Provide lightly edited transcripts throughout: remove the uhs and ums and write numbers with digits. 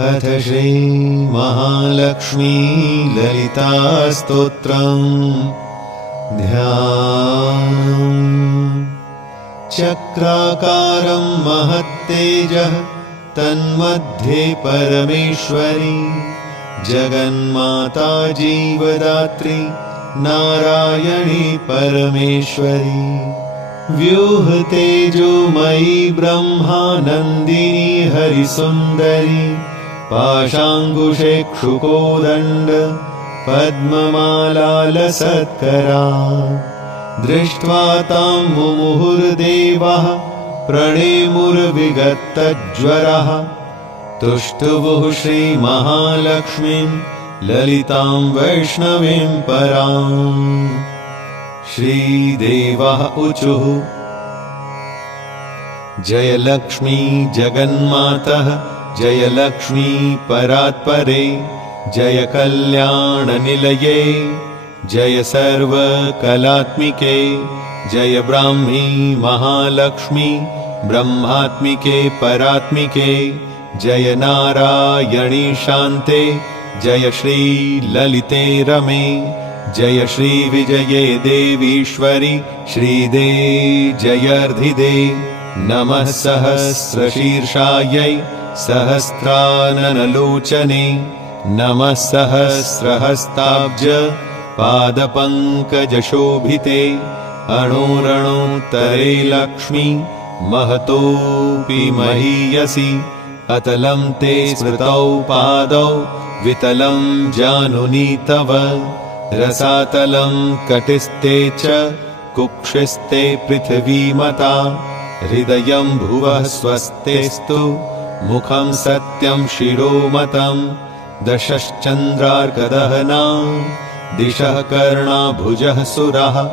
अथ श्री महालक्ष्मी ललिता स्तोत्रम् ध्यानम्। चक्राकारं महत्तेजः तन्मध्ये परमेश्वरी, जगन्माता जीवदात्री नारायणी परमेश्वरी। व्यूहतेजोमयी ब्रह्मानन्दिनी हरिसुन्दरी, पाशाङ्कुशे क्षुकोदण्ड पद्ममालालसत्करा। दृष्ट्वा तां मुमुहुर्देवाः प्रणेमुर्विगतज्वरः, तुष्टुवुः श्रीमहालक्ष्मीं ललितां वैष्णवीं पराम्। श्रीदेवः ऊचुः जय लक्ष्मी जगन्मातः, जय लक्ष्मी परात्परे, जय कल्याणनिलये, जय सर्वकलात्मिके, जय ब्राह्मी महालक्ष्मी ब्रह्मात्मिके परात्मिके, जय नारायणी शान्ते, जय श्री ललिते रमे, जय श्री विजये देवीश्वरी श्रीदे जयर्धिदे। नमः सहस्रशीर्षायै सहस्राननलोचने, नमः सहस्रहस्ताब्ज पादपङ्कजशोभिते। अणोरणोत्तरे लक्ष्मी महतोऽपि महीयसि, अतलं ते स्मृतौ पादौ वितलं जानुनी तव। रसातलं कटिस्ते च कुक्षिस्ते पृथिवीमता, हृदयं भुवः स्वस्तेस्तु मुखं सत्यं शिरोमतं। दशश्चन्द्रार्कदहना दिशः कर्णाभुजः सुरः,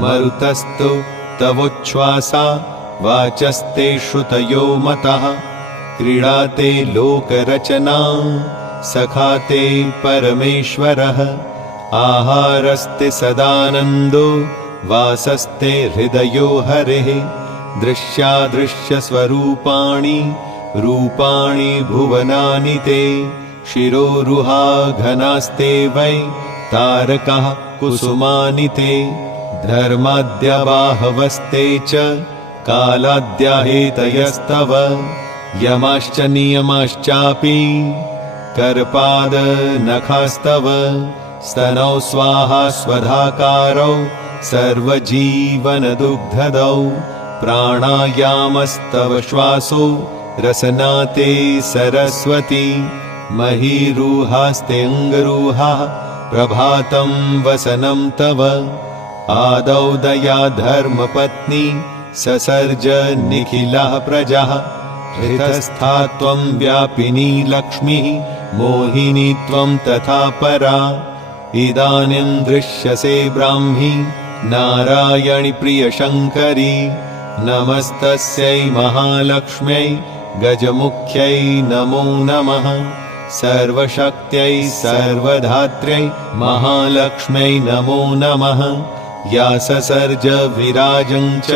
मरुतस्तु तवोच्छ्वासा वाचस्ते श्रुतयो मतः। क्रीडाते लोकरचना सखाते परमेश्वरः, आहारस्ते सदानन्दो वासस्ते हृदयो हरेः। दृश्यादृश्यस्वरूपाणि रूपाणि भुवनानि ते, शिरोरुहा घनास्ते वै तारकाः कुसुमानि ते। धर्माद्यबाहवस्ते च कालाद्याहेतयस्तव, यमाश्च नियमाश्चापि कर्पादनखास्तव। स्तनौ स्वाहा स्वधाकारौ सर्वजीवनदुग्धदौ, प्राणायामस्तव श्वासो रसनाते सरस्वती। महीरुहास्ते अङ्गरुहाः प्रभातं वसनं तव। आदौ दया धर्मपत्नी ससर्ज निखिलाः प्रजाः, हृतस्था त्वं व्यापिनी लक्ष्मीः मोहिनी त्वं तथा परा। इदानीं दृश्यसे ब्राह्मी नारायणि प्रियशङ्करी, नमस्तस्यै महालक्ष्म्यै गजमुख्यै नमो नमः। सर्वशक्त्यै सर्वधात्र्यै महालक्ष्म्यै नमो नमः। या ससर्ज विराजं च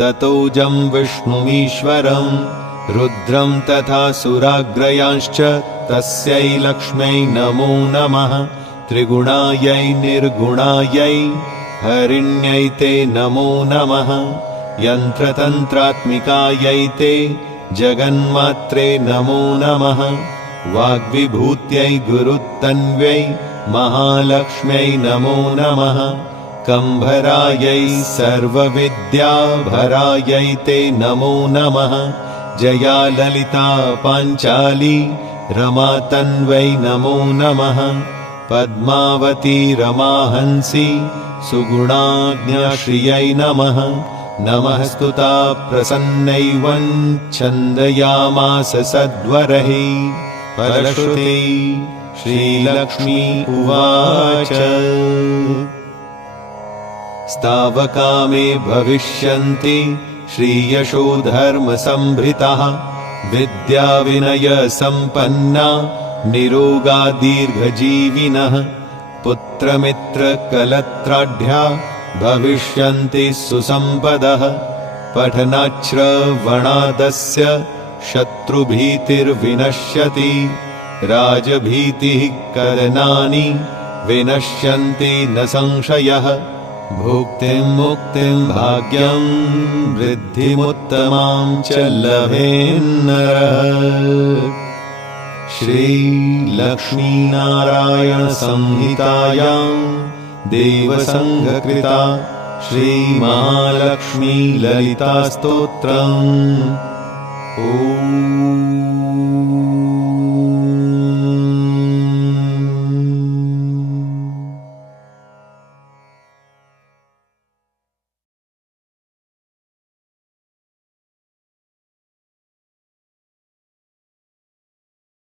ततोजं विष्णुमीश्वरं, रुद्रं तथा सुराग्रयांश्च तस्यै लक्ष्म्यै नमो नमः। त्रिगुणायै निर्गुणायै हरिण्यै ते नमो नमः। यन्त्रतन्त्रात्मिकायै ते जगन्मात्रे नमो नमः। वाग्विभूत्यै गुरुत्तन्व्यै महालक्ष्म्यै नमो नमः। कम्भरायै सर्वविद्याभरायै ते नमो नमः। जया ललिता पाञ्चाली रमातन्वै नमो नमः। पद्मावती रमाहंसी सुगुणाज्ञाश्रियै नमः। नमः स्तुता प्रसन्नैवं छन्दयामास सद्वरैः। परश्रुति श्रीलक्ष्मी उवाच स्तावकामे भविष्यन्ति श्रीयशो धर्मसम्भृताः, विद्याविनयसम्पन्ना निरोगा दीर्घजीविनः। पुत्रमित्रकलत्राढ्या भविष्यन्ति सुसम्पदः, पठनाच्छ्रवणादस्य शत्रुभीतिर्विनश्यति राजभीतिः करणानि विनश्यन्ति न संशयः भुक्तिं मुक्तिं भाग्यं वृद्धिमुत्तमां च लभेन्नरः श्रीलक्ष्मीनारायणसंहितायां देवसङ्घकृता श्रीमहालक्ष्मीललितास्तोत्रम्। ॐ